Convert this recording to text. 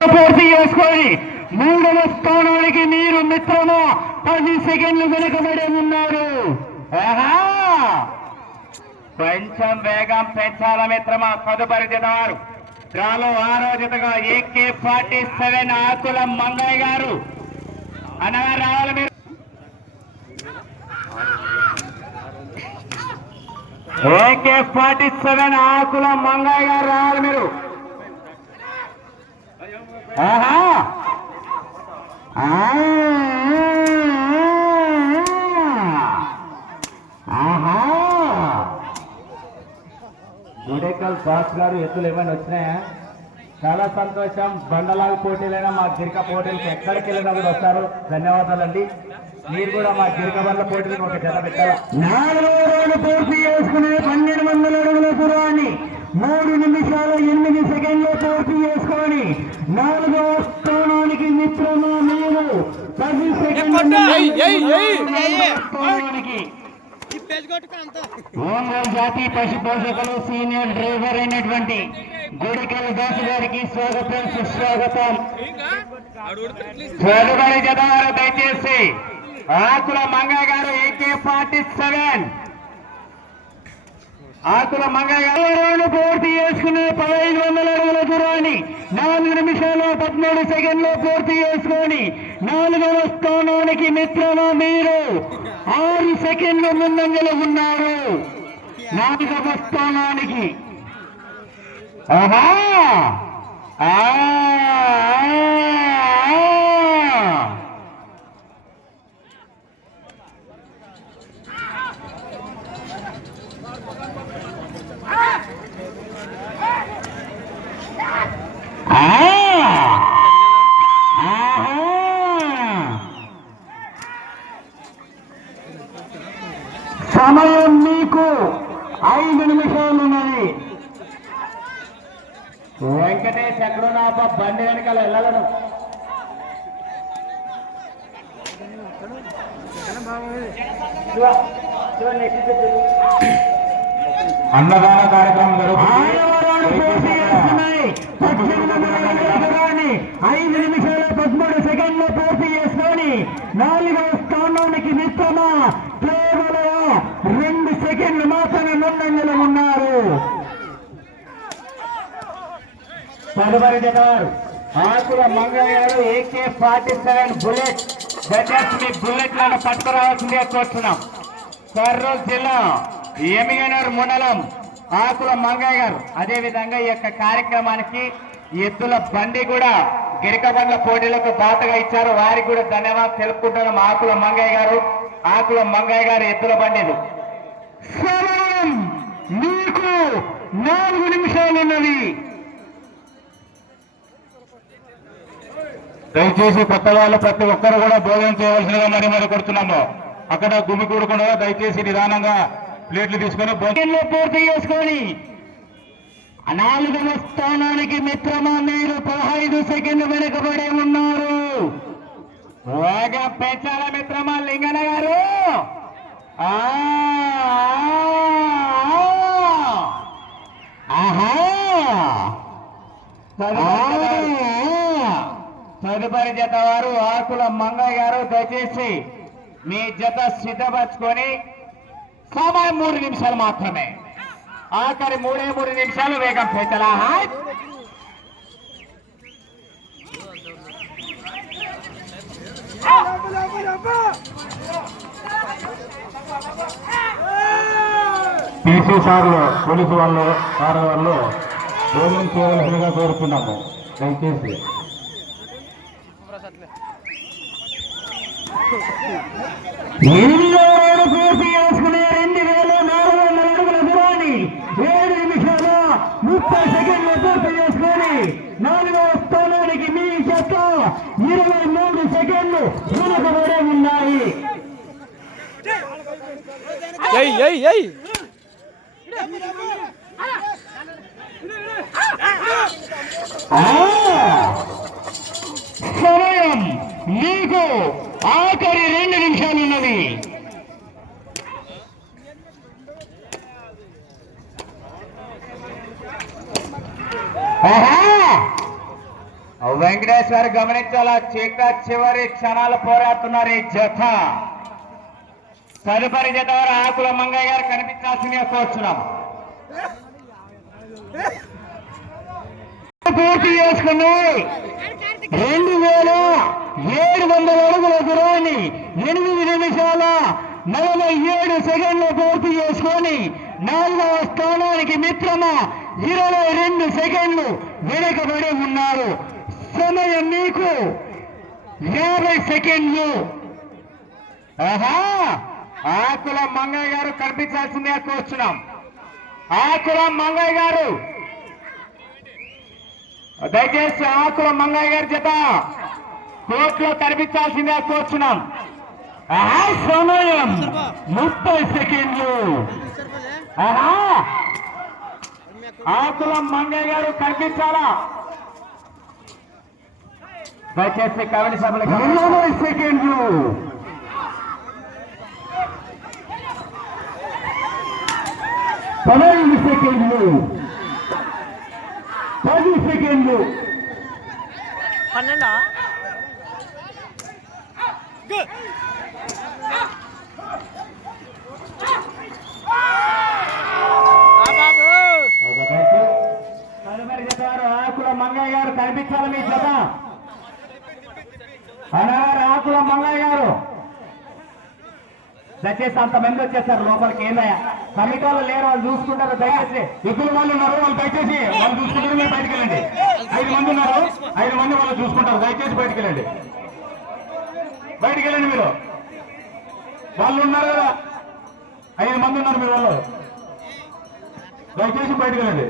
పూర్తి చేసుకొని మూడవ స్థానానికి మీరు మిత్రమా 10 సెకండ్లు వెనుకబడి ఉన్నారు. కొంచెం వేగం పెంచాల మిత్రమా. తదుపరి జతవారు డ్రాలో 6వ జతగా AK-47 ఆకుల మంగయ్య గారు అనగా రావాలి మీరు. AK-47 ఆకుల మంగయ్య గారు రావాలి మీరు. గుడేకల్ బాస్ గారు ఎత్తులు ఏమైనా వచ్చినాయా? చాలా సంతోషం. బండలాగు పోటీలైనా మా గిరిక పోటీలకు ఎక్కడికి వెళ్ళినా కూడా వస్తారు. ధన్యవాదాలండి. మీరు కూడా మా గిరిక బండ్ల పోటీలకు ఒక జత పెట్టారు. 4వ రౌండ్ పూర్తి చేసుకునే 1200 అడుగుల దూరాన్ని 3 నిమిషాల 8 సెకండ్లు పూర్తి చేసుకొని 4వ స్థానానికి మిత్రమా మీరు 10 సెకండ్లు ఒంగోలు జాతి పశు పోషకులు సీనియర్ డ్రైవర్ అయినటువంటి గుడికల్ దాసు గారికి స్వాగతం, సుస్వాగతం. తదుపరి జతవారు దయచేసి ఆకుల మంగయ్య గారు AK-47 ఆకుల మంగయ్య గారు పూర్తి చేసుకునే 1500 అడుగుల దూరాన్ని 4 నిమిషాల 13 సెకండ్లు పూర్తి చేసుకొని 4వ స్థానానికి మిత్రమా మీరు 6 సెకండ్లు ముందంజలో ఉన్నారు. 4వ స్థానానికి సమయం మీకు 5 నిమిషాలు ఉన్నది. వెంకటేష్ ఎక్కడున్నా బండి వెనకాల వెళ్ళాలను. అన్నదాన కార్యక్రమం జరుగుతుంది. 5 నిమిషాల 13 సెకండ్లు పూర్తి చేసుకొని 4వ స్థానానికి మిత్రమా కేవలం 2 సెకండ్లు మాత్రమే ముందంజలో ఉన్నారు. తదుపరి జతవారు ఆకుల మంగయ్య గారు AK-47 బుల్లెట్. దయచేసి మీ బుల్లెట్లను పట్టుకురావాల్సిందిగా కోరుతున్నాం. కర్నూలు జిల్లా ఎమిగనూరు మండలం ఆకుల మంగయ్య గారు. అదేవిధంగా ఈ యొక్క కార్యక్రమానికి ఎద్దుల బండి కూడా గిరిక బండ్ల పోటీలకు బాటగా ఇచ్చారు. వారికి కూడా ధన్యవాదాలు తెలుపుకుంటున్నాం. ఆకుల మంగయ్య గారు, ఆకుల మంగయ్య గారు ఎద్దుల బండిలు. సమయం మీకు 4 నిమిషాలు ఉన్నవి. దయచేసి కొత్త వాళ్ళు ప్రతి ఒక్కరు కూడా భోజనం చేయవలసిందిగా మరి కొడుతున్నాము. అక్కడ గుమి కూడకుండా దయచేసి నిదానంగా ప్లేట్లు తీసుకొని భోజనంలో పూర్తి చేసుకొని 4వ స్థానానికి మిత్రమా మీరు 15 సెకండ్లు వెనుకబడి ఉన్నారు. వేగం పెంచాల మిత్రమా లింగన్న గారు. తదుపరి జత వారు ఆకుల మంగయ్య గారు. దయచేసి మీ జత సిద్ధపరచుకొని సమయం 3 నిమిషాలు మాత్రమే. ఆఖరి 3 నిమిషాలు వేగం పెంచాలా. పీసీ సార్లు పోలీసు వాళ్ళు సార్ వాళ్ళు భోజనం చేయవలసిందిగా కోరుతున్నాము. దయచేసి పూర్తి చేసుకునే 2400 అడుగుల దూరాన్ని 7 నిమిషాల 30 సెకండ్లు పూర్తి చేసుకొని 4వ స్థానానికి మీ జత 23 సెకండ్లు వెనుకబడే ఉన్నాయి. సమయం మీకు ఆఖరి 2 నిమిషాలు ఉన్నది. వెంకటేశ్వర్ గమనించాలా, చివరి క్షణాలు పోరాడుతున్నారు ఈ జత. తదుపరి జత వారు ఆకుల మంగయ్య గారు కనిపించాల్సిందిగా కోరుచున్నాం. పూర్తి చేసుకుని 2700 అడుగుల దూరాన్ని 8 నిమిషాల 47 సెకండ్లు పూర్తి చేసుకొని 4వ స్థానానికి మిత్రమ 22 సెకండ్లు వెనుకబడి ఉన్నారు. సమయం మీకు 50 సెకండ్లు. ఆకుల మంగయ్య గారు కనిపించాల్సిందిగా కోరుచున్నాం. ఆకుల మంగయ్య గారు దయచేసి ఆకుల మంగయ్య గారి చేత కోర్టులో కనిపించాల్సిందిగా కోరుచున్నాం. సమయం 30 సెకండ్లు. ఆకుల మంగయ్య గారు కనిపించాలా? దయచేసి కమిటీ సభలకు 20 సెకండ్లు. 15 సెకండ్లు. 10 సెకండ్లు. 12 ఆకుల మంగయ్య గారు కనిపించాలి మీ జత. అన్నగారు ఆకుల మంగయ్య గారు దయచేసి అంతమంది వచ్చేసారు లోపలికి. ఏందయ్యా కమిటీలు లేరు, వాళ్ళు చూసుకుంటారు. దయచేసి ఇద్దరు వాళ్ళు ఉన్నారు, వాళ్ళు దయచేసి వాళ్ళు చూసుకుంటారు. మీరు బయటికి వెళ్ళండి. 5 మంది ఉన్నారు, 5 మంది వాళ్ళు చూసుకుంటారు. దయచేసి బయటికి వెళ్ళండి. బయటికి వెళ్ళండి మీరు. వాళ్ళు ఉన్నారు కదా, 5 మంది ఉన్నారు మీరు. వాళ్ళు దయచేసి బయటికి వెళ్ళండి.